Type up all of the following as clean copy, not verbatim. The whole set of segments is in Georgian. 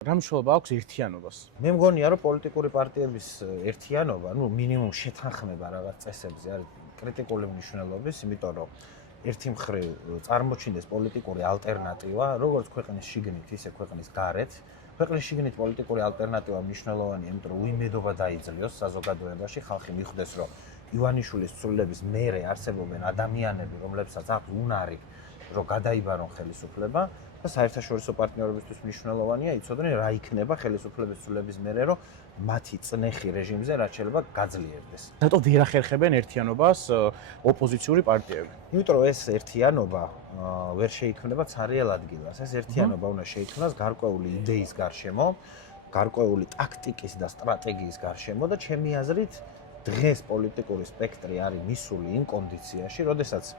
რა მნიშვნელობა აქვს ერთიანობას? მე მგონია რომ პოლიტიკური პარტიების ერთიანობა, მინიმუმ შეთანხმება რაღაც წესებზე არის კრიტიკული მნიშვნელობის, იმიტომ რომ ერთი მხრივ წარმოჩინდეს პოლიტიკური ალტერნატივა, როგორც ქვეყნის შიგნით, ისე ქვეყნის გარეთ. ქვეყნის შიგნით პოლიტიკური ალტერნატივა მნიშვნელოვანია, იმიტომ რომ უიმედობა დაიძლიოს საზოგადოებაში, ხალხი მიხვდეს, რომ ივანიშვილის ცვლილების მერე არსებობენ ადამიანები, რომლებსაც აქვს უნარი, რომ გადაიბარონ ხელისუფლება. და საერთაშორისო პარტნიორებისთვის მნიშვნელოვანია იცოდნენ რა იქნება ხელისუფლების ცვლილების მერე, რომ მათი წნეხი რეჟიმზე რაც შეიძლება გაძლიერდეს. რატო ვერ ახერხებენ ერთიანობას ოპოზიციური პარტიები? იმიტომ რომ ეს ერთიანობა ვერ შეიქმნება ცარიელ ადგილას. ეს ერთიანობა უნდა შეიქმნას გარკვეული იდეის გარშემო, გარკვეული ტაქტიკის და სტრატეგიის გარშემო და ჩემი აზრით დღეს პოლიტიკური სპექტრი არის მისული იმ კონდიციაში, როდესაც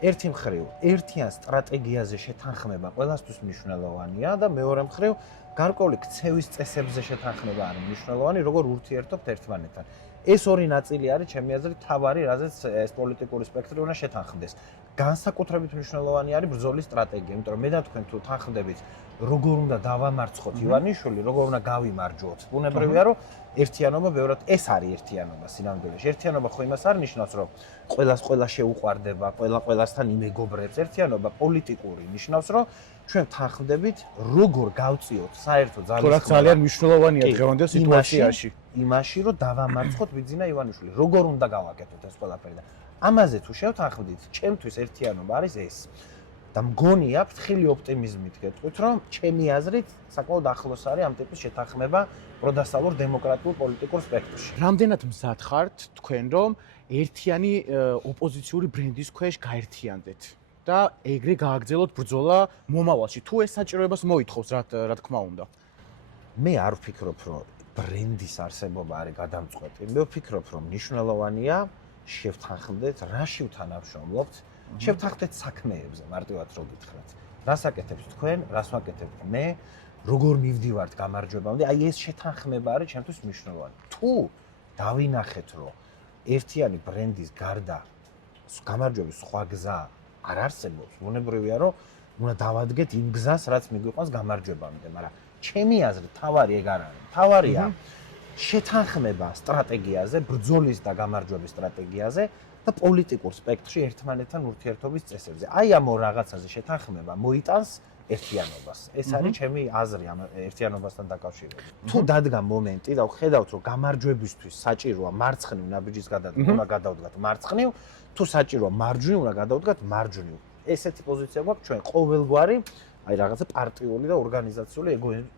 ერთი მხრივ ერთიან სტრატეგიაზე შეთანხმება ყველასთვის მნიშვნელოვანია და მეორე მხრივ გარკვეული ქცევის წესებზე შეთანხმება არის მნიშვნელოვანი, როგორ ურთიერთობთ ერთმანეთთან. ეს ორი ნაწილი არის ჩემი აზრით თავარი, რაზეც ეს პოლიტიკური სპექტრი უნდა შეთანხმდეს. განსაკუთრებით მნიშვნელოვანი არის ბრძოლის სტრატეგია, იმიტომ რომ მე და თქვენ თუ თანხმდებით, როგორ უნდა დავამარცხოთ ივანიშვილი, როგორ უნდა გავიმარჯვოთ. ბუნებრივია, რომ ერთიანობა ბევრად ეს არის ერთიანობა სინამდვილეში. ერთიანობა ხო იმას არ ნიშნავს, რომ ყველას ყველა შეუყვარდება, ყველასთან იმეგობრებს. ერთიანობა პოლიტიკური ნიშნავს, რომ ჩვენ თანხმდებით, როგორ გავწიოთ საერთო ძალისხმევა. რაც ძალიან მნიშვნელოვანია დღევანდელ სიტუაციაში. იმაში, რომ დავამარცხოთ ბიძინა ივანიშვილი. როგორ უნდა გავაკეთოთ ეს ყველაფერი და ამაზე თუ შევთანხმდით, ჩემთვის ერთიანობა არის ეს. და მგონია ფრთხილი ოპტიმიზმით გეტყვით, რომ ჩემი აზრით საკმაოდ ახლოს არის ამ ტიპის შეთანხმება პროდასტალურ დემოკრატიულ პოლიტიკურ სპექტრში. რამდენად მზად ხართ თქვენ, რომ ერთიანი ოპოზიციური ბრენდის ქვეშ გაერთიანდეთ და ეგრე გააგრძელოთ ბრძოლა მომავალში? თუ ეს საჭიროებას მოითხოვს, რა თქმა უნდა. მე არ ვფიქრობ, რომ ბრენდის არსებობა არის გადამწყვეტი. მე ვფიქრობ, რომ მნიშვნელოვანია შევთანხმდეთ, რაში ვთანამშრომლობთ, შევთანხმდეთ საქმეებზე, მარტივად რო გითხრათ. რას აკეთებთ თქვენ, რას ვაკეთებ მე, როგორ მივდივართ გამარჯვებამდე, აი ეს შეთანხმება არის ჩემთვის მნიშვნელოვანი. თუ დავინახეთ, რომ ერთიანი ბრენდის გარდა გამარჯვების სხვა გზა არ არსებობს, ბუნებრივია, რომ უნდა დავადგეთ იმ გზას, რაც მიგვიყვანს გამარჯვებამდე, მაგრამ ჩემი აზრით თავარი ეგ არ არის. თავარია შეთანხმება სტრატეგიაზე, ბრძოლის და გამარჯვების სტრატეგიაზე და პოლიტიკურ სპექტრში ერთმანეთთან ურთიერთობის წესებზე. აი ამ ორ რაღაცაზე შეთანხმება მოიტანს ერთიანობას. ეს არის ჩემი აზრი ამ ერთიანობასთან დაკავშირებით. თუ დადგა მომენტი და ვხედავთ, რომ გამარჯვებისთვის საჭიროა მარცხნივ ნაბიჯის გადადგმა, უნდა გადავდგათ მარცხნივ, თუ საჭიროა მარჯვნივ, უნდა გადავდგათ მარჯვნივ. ესეთი პოზიცია გვაქვს ჩვენ ყოველგვარი, აი რაღაცა პარტიული და ორგანიზაციული ეგოიზმი